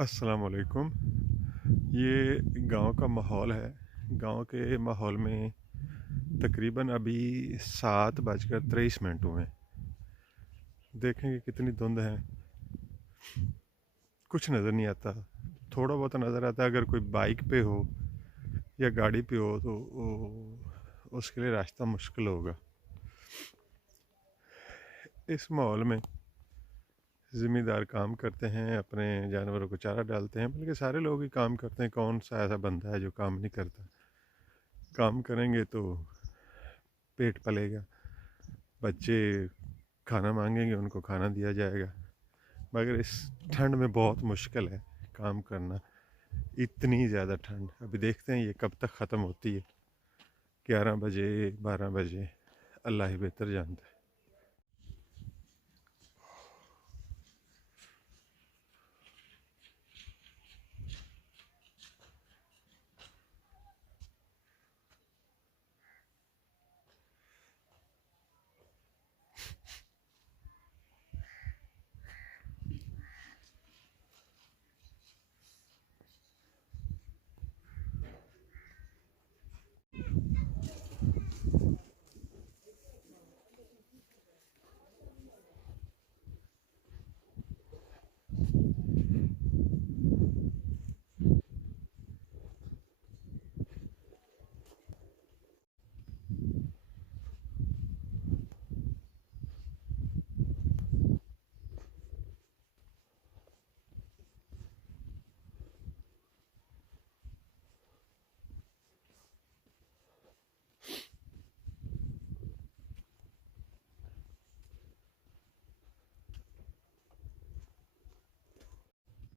अस्सलाम वालेकुम। ये गांव का माहौल है। गांव के माहौल में तकरीबन अभी 7:23 हुए हैं। देखेंगे कितनी धुंध है, कुछ नज़र नहीं आता। थोड़ा बहुत नज़र आता है अगर कोई बाइक पे हो या गाड़ी पे हो तो उसके लिए रास्ता मुश्किल होगा। इस माहौल में ज़िम्मेदार काम करते हैं, अपने जानवरों को चारा डालते हैं, बल्कि सारे लोग ही काम करते हैं। कौन सा ऐसा बंदा है जो काम नहीं करता? काम करेंगे तो पेट पलेगा, बच्चे खाना मांगेंगे, उनको खाना दिया जाएगा। मगर इस ठंड में बहुत मुश्किल है काम करना। इतनी ज़्यादा ठंड, अभी देखते हैं ये कब तक ख़त्म होती है। 11 बजे 12 बजे, अल्लाह ही बेहतर जानता है।